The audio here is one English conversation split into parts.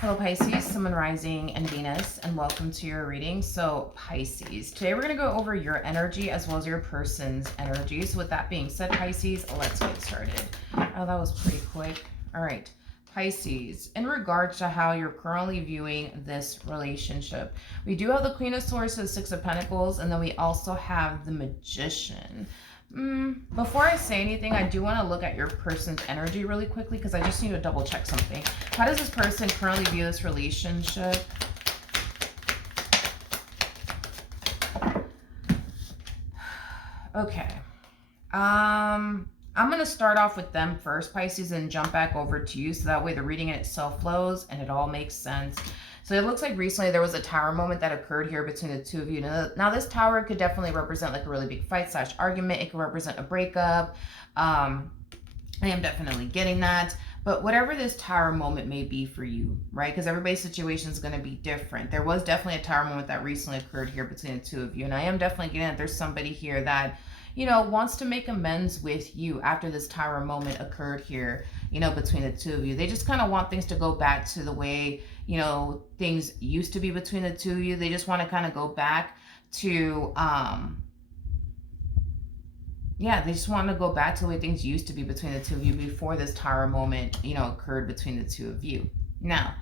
Hello Pisces, Sun, Rising, and Venus, and welcome to your reading. So Pisces, today we're going to go over your energy as well as your person's energy. So with that being said, Pisces, let's get started. Oh, that was pretty quick. All right, Pisces, in regards to how you're currently viewing this relationship, we do have the Queen of Swords, the Six of Pentacles, and then we also have the Magician. Before I say anything, I do want to look at your person's energy really quickly because I just need to double check something. How does this person currently view this relationship? Okay. I'm going to start off with them first, Pisces, and jump back over to you so that way the reading in itself flows and it all makes sense. So it looks like recently there was a tower moment that occurred here between the two of you. Now this tower could definitely represent like a really big fight / argument. It could represent a breakup. I am definitely getting that. But whatever this tower moment may be for you, right? Because everybody's situation is going to be different. There was definitely a tower moment that recently occurred here between the two of you. And I am definitely getting that there's somebody here that, you know, wants to make amends with you after this tower moment occurred here, you know, between the two of you. They just kind of want things to go back to the way, you know, things used to be between the two of you. They just want to kind of go back to, yeah, they just want to go back to the way things used to be between the two of you before this tower moment, you know, occurred between the two of you. Now,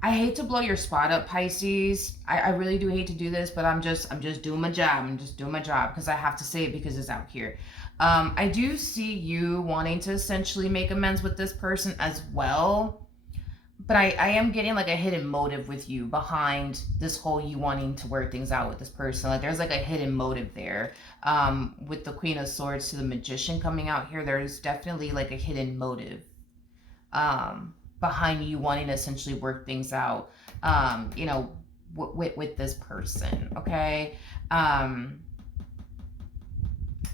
I hate to blow your spot up, Pisces. I really do hate to do this, but I'm just doing my job. I'm just doing my job because I have to say it because it's out here. I do see you wanting to essentially make amends with this person as well. But I am getting like a hidden motive with you behind this whole you wanting to work things out with this person. Like there's like a hidden motive there. With the Queen of Swords to the Magician coming out here, there's definitely like a hidden motive. Behind you wanting to essentially work things out, you know, with this person, okay?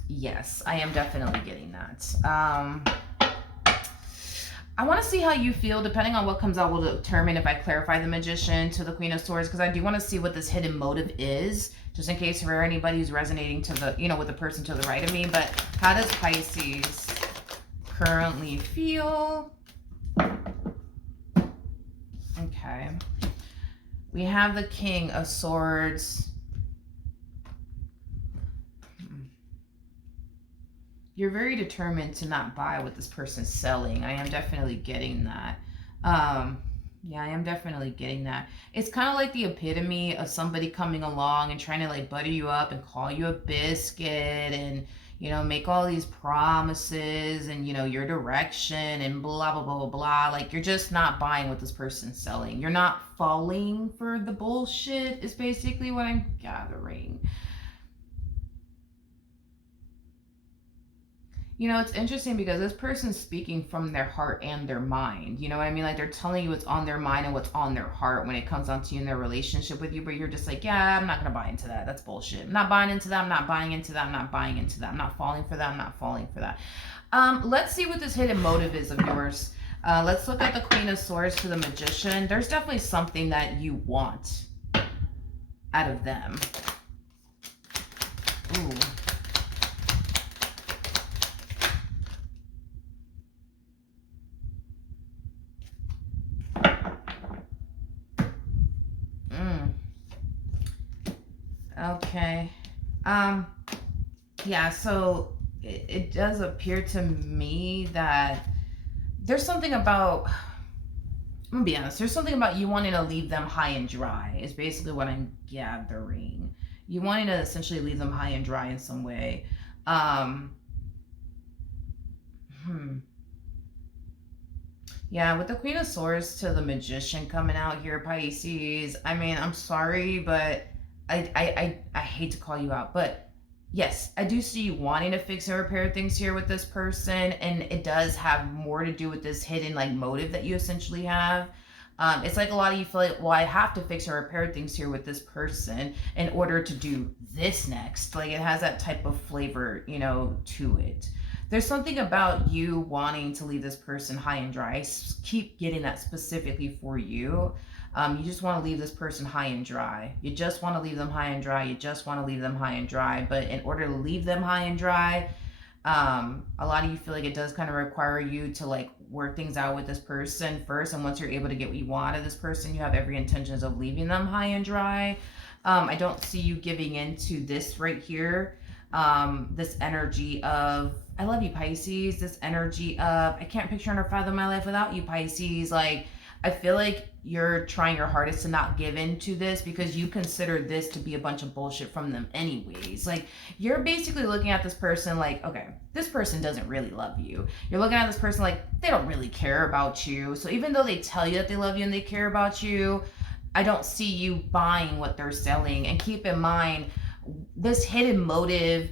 Yes, I am definitely getting that. I want to see how you feel. Depending on what comes out will determine if I clarify the Magician to the Queen of Swords, because I do want to see what this hidden motive is, just in case for anybody who's resonating to the, you know, with the person to the right of me. But how does Pisces currently feel? Okay. We have the King of Swords. You're very determined to not buy what this person's selling. I am definitely getting that. Yeah, I am definitely getting that. It's kind of like the epitome of somebody coming along and trying to like butter you up and call you a biscuit and, you know, make all these promises and, you know, your direction and blah, blah, blah, blah, blah. Like, you're just not buying what this person's selling. You're not falling for the bullshit is basically what I'm gathering. You know, it's interesting because this person's speaking from their heart and their mind. You know what I mean? Like they're telling you what's on their mind and what's on their heart when it comes down to you in their relationship with you. But you're just like, yeah, I'm not going to buy into that. That's bullshit. I'm not buying into that. I'm not buying into that. I'm not buying into that. I'm not falling for that. I'm not falling for that. Let's see what this hidden motive is of yours. Let's look at the Queen of Swords to the Magician. There's definitely something that you want out of them. Ooh. Okay. Yeah, so it does appear to me that there's something about, I'm gonna be honest, there's something about you wanting to leave them high and dry is basically what I'm gathering. You wanting to essentially leave them high and dry in some way. Yeah, with the Queen of Swords to the Magician coming out here, Pisces, I mean, I'm sorry, but I hate to call you out, but yes, I do see you wanting to fix and repair things here with this person, and it does have more to do with this hidden like motive that you essentially have. It's like a lot of you feel like, well, I have to fix and repair things here with this person in order to do this next. Like it has that type of flavor, you know, to it. There's something about you wanting to leave this person high and dry. I keep getting that specifically for you. You just want to leave this person high and dry. You just want to leave them high and dry. You just want to leave them high and dry. But in order to leave them high and dry, A lot of you feel like it does kind of require you to like work things out with this person first, and once you're able to get what you want of this person, you have every intentions of leaving them high and dry. I don't see you giving into this right here. This energy of I love you, Pisces. This energy of I can't picture or fathom my life without you, Pisces. Like I feel like you're trying your hardest to not give into this because you consider this to be a bunch of bullshit from them anyways. Like you're basically looking at this person like, okay, this person doesn't really love you. You're looking at this person like they don't really care about you. So even though they tell you that they love you and they care about you, I don't see you buying what they're selling. And keep in mind this hidden motive,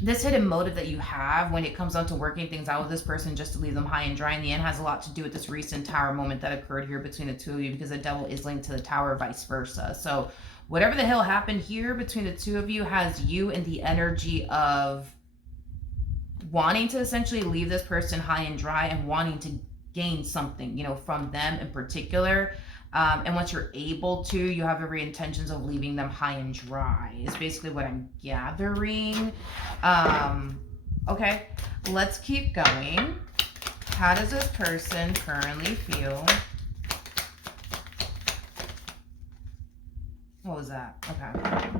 that you have when it comes down to working things out with this person just to leave them high and dry in the end has a lot to do with this recent tower moment that occurred here between the two of you, because the devil is linked to the tower, vice versa. So whatever the hell happened here between the two of you has you in the energy of wanting to essentially leave this person high and dry and wanting to gain something, from them in particular. And once you're able to, you have every intentions of leaving them high and dry is basically what I'm gathering. Okay, let's keep going. How does this person currently feel? What was that? Okay.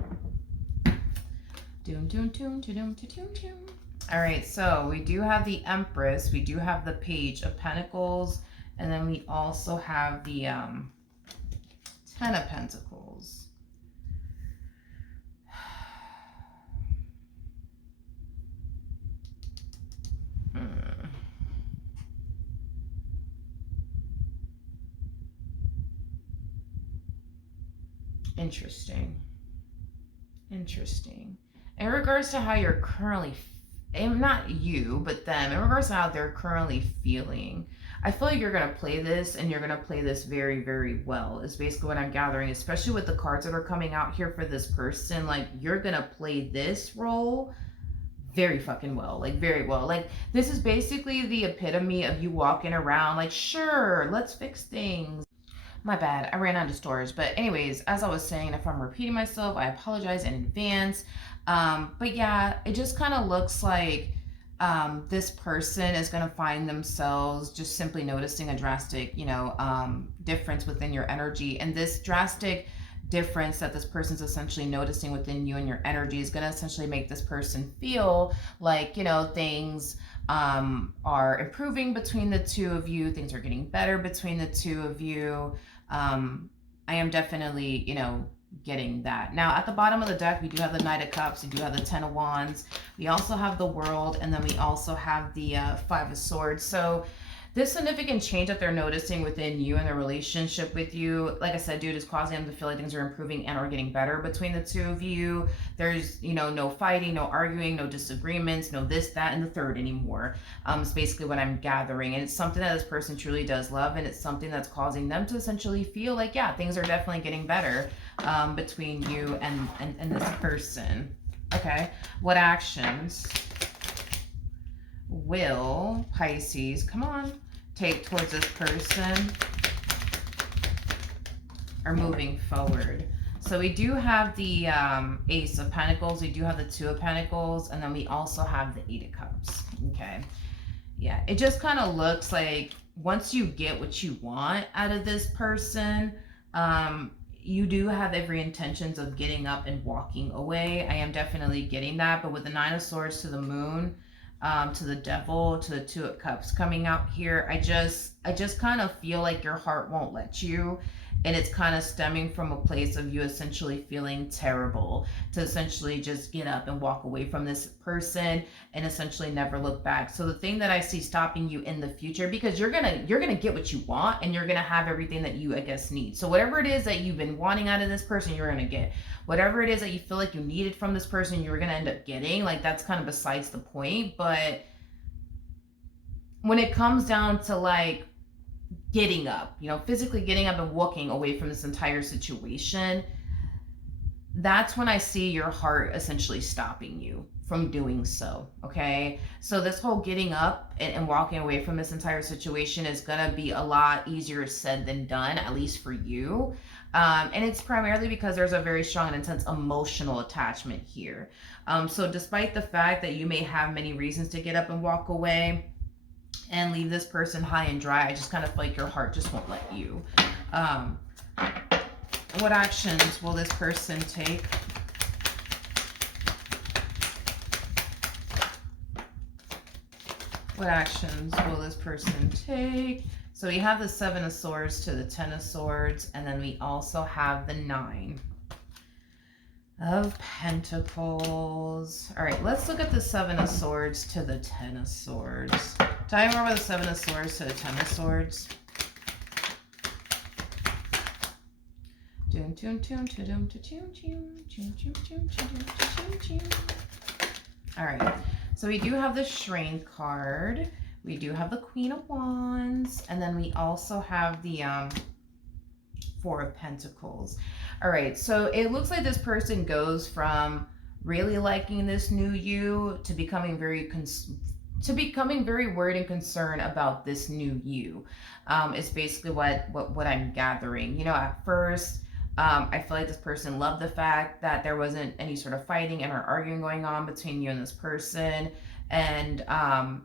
Doom, doom, doom, doom, doom, doom, doom. All right, so we do have the Empress, we do have the Page of Pentacles, and then we also have the Ten of Pentacles. Interesting. In regards to how you're currently, and not you, but them, in regards to how they're currently feeling, I feel like you're going to play this, and you're going to play this very, very well, is basically what I'm gathering, especially with the cards that are coming out here for this person. Like, you're going to play this role very fucking well, like very well. Like, this is basically the epitome of you walking around like, sure, let's fix things. My bad, I ran out of storage. But anyways, as I was saying, if I'm repeating myself, I apologize in advance. But yeah, it just kind of looks like this person is going to find themselves just simply noticing a drastic, difference within your energy. And this drastic difference that this person's essentially noticing within you and your energy is going to essentially make this person feel like, things are improving between the two of you. Things are getting better between the two of you. I am definitely, getting that. Now, at the bottom of the deck, we do have the Knight of Cups, we do have the Ten of Wands, we also have the World, and then we also have the Five of Swords. So this significant change that they're noticing within you and their relationship with you, like I said, dude, is causing them to feel like things are improving and are getting better between the two of you. There's, no fighting, no arguing, no disagreements, no this, that, and the third anymore. It's basically what I'm gathering. And it's something that this person truly does love, and it's something that's causing them to essentially feel like, yeah, things are definitely getting better between you and this person. Okay, what actions will Pisces, come on, take towards this person are moving forward? So we do have the Ace of Pentacles, we do have the Two of Pentacles, and then we also have the Eight of Cups. Okay, yeah, it just kind of looks like once you get what you want out of this person, you do have every intentions of getting up and walking away. I am definitely getting that. But with the Nine of Swords to the Moon, to the Devil, to the Two of Cups coming out here, I just kind of feel like your heart won't let you. And it's kind of stemming from a place of you essentially feeling terrible to essentially just get up and walk away from this person and essentially never look back. So the thing that I see stopping you in the future, because you're gonna get what you want, and you're gonna have everything that you, I guess, need. So whatever it is that you've been wanting out of this person, you're gonna get. Whatever it is that you feel like you needed from this person, you're gonna end up getting. Like, that's kind of besides the point. But when it comes down to like getting up, physically getting up and walking away from this entire situation, that's when I see your heart essentially stopping you from doing so. Okay. So this whole getting up and walking away from this entire situation is going to be a lot easier said than done, at least for you. And it's primarily because there's a very strong and intense emotional attachment here. So despite the fact that you may have many reasons to get up and walk away and leave this person high and dry, I just kind of feel like your heart just won't let you. What actions will this person take? What actions will this person take? So we have the 7 of Swords to the 10 of Swords, and then we also have the 9 of Pentacles. All right, let's look at the 7 of Swords to the 10 of Swords. Tell me more about the 7 of Swords to the 10 of Swords. All right, so we do have the Strength card. We do have the Queen of Wands, and then we also have the 4 of Pentacles. All right, so it looks like this person goes from really liking this new you to becoming very worried and concerned about this new you. It's basically what I'm gathering. You know, at first, I feel like this person loved the fact that there wasn't any sort of fighting and or arguing going on between you and this person. And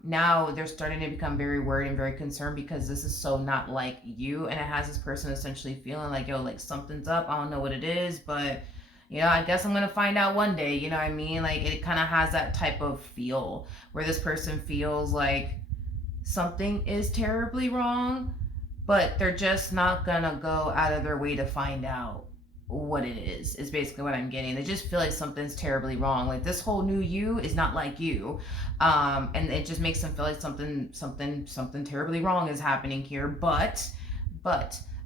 now they're starting to become very worried and very concerned because this is so not like you. And it has this person essentially feeling like, yo, like something's up. I don't know what it is, but, you know, I guess I'm going to find out one day. You know what I mean? Like it kind of has that type of feel where this person feels like something is terribly wrong, but they're just not going to go out of their way to find out what it is basically what I'm getting. They just feel like something's terribly wrong. Like this whole new you is not like you. And it just makes them feel like something terribly wrong is happening here. But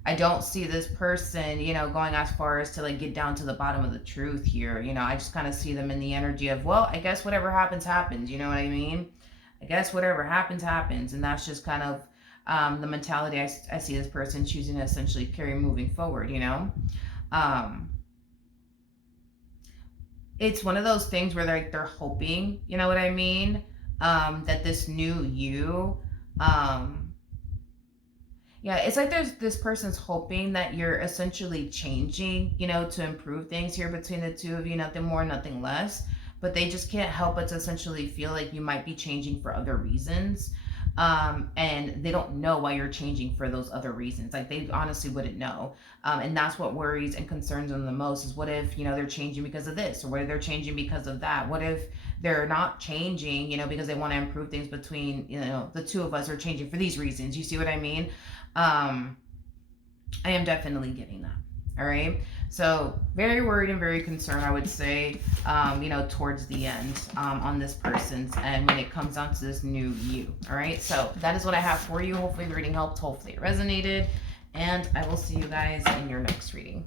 I don't see this person, you know, going as far as to like get down to the bottom of the truth here. You know, I just kind of see them in the energy of, well, I guess whatever happens, happens. You know what I mean? I guess whatever happens, happens. And that's just kind of the mentality I see this person choosing to essentially carry moving forward, you know? It's one of those things where they're hoping, you know what I mean? That this new you, yeah, it's like this person's hoping that you're essentially changing, you know, to improve things here between the two of you, nothing more, nothing less. But they just can't help but to essentially feel like you might be changing for other reasons. And they don't know why you're changing for those other reasons. Like they honestly wouldn't know. And that's what worries and concerns them the most is what if, you know, they're changing because of this, or what if they're changing because of that? What if they're not changing, you know, because they want to improve things between, you know, the two of us are changing for these reasons. You see what I mean? I am definitely getting that. All right. So very worried and very concerned, I would say, you know, towards the end on this person's end when it comes down to this new you. All right. So that is what I have for you. Hopefully the reading helped. Hopefully it resonated. And I will see you guys in your next reading.